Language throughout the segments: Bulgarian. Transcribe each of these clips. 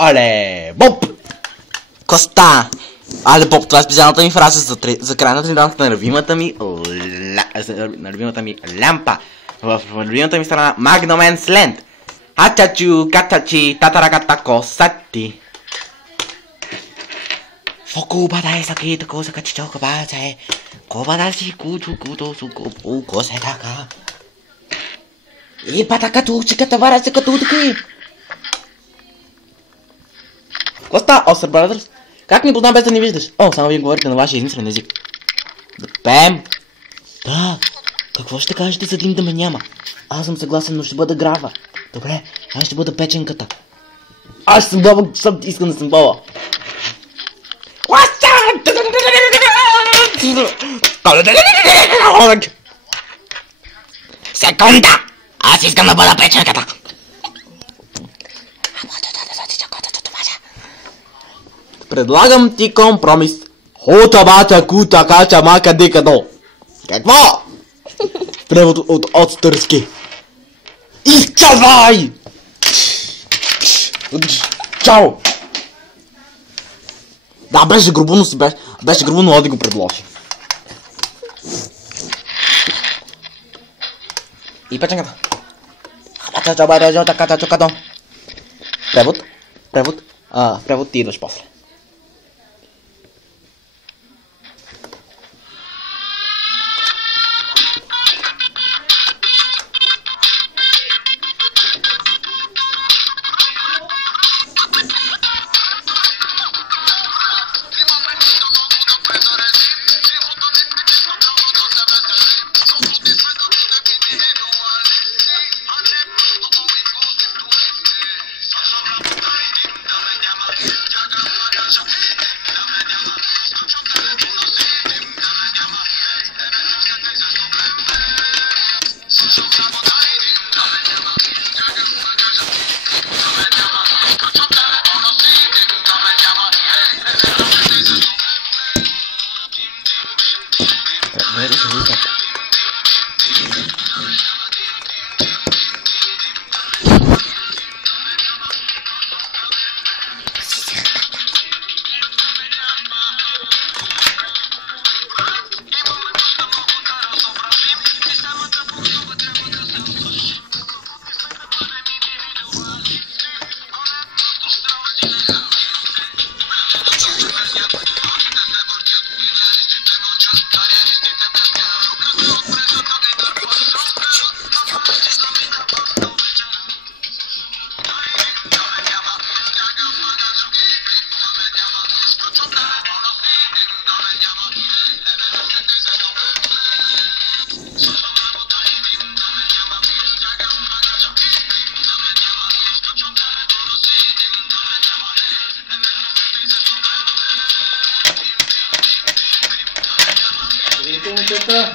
Але, Боб! Коста! Але, Боб, това е специалната ми фраза за края на тренировката на любимата ми лямпа. В любимата ми страна Магноменс Ленд. Хачачу, качачи, татаракатако, сати. Фоку бадай саки, тако сакачи чока бачай. Кобадаси кучу куто суко пуко сетака. И патака тучиката вара се като утки. Коста, Остър Брадърс? Как ни познам без да ни виждаш? О, само вие говорите на вашия единствен език. Да пеем? Да. Какво ще кажете за Дим да ме няма? Аз съм съгласен, но ще бъда Грава. Добре, аз ще бъда Печенката. Аз съм Боба, защото искам да съм Боба. Секунда! Аз искам да бъда Печенката. Предлагам ти компромис. Хота бача кута кача мака декадо. Какво? Превод от отстърски. Изчезвай! Чао! Да, беше грубо, но беше грубо, но Оди го предложи. И Печенката. Превод ти идваш после.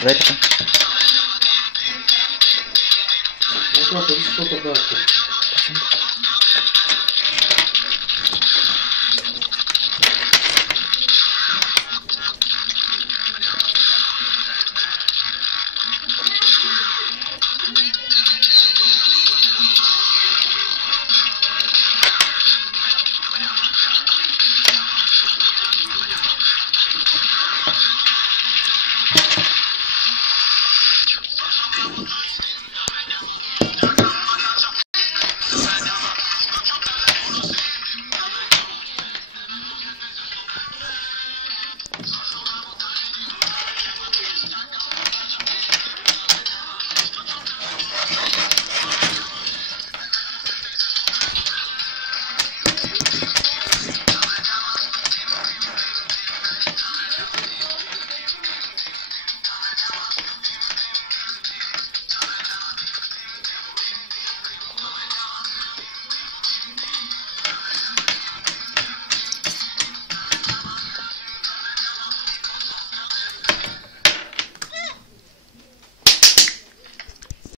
Ретка.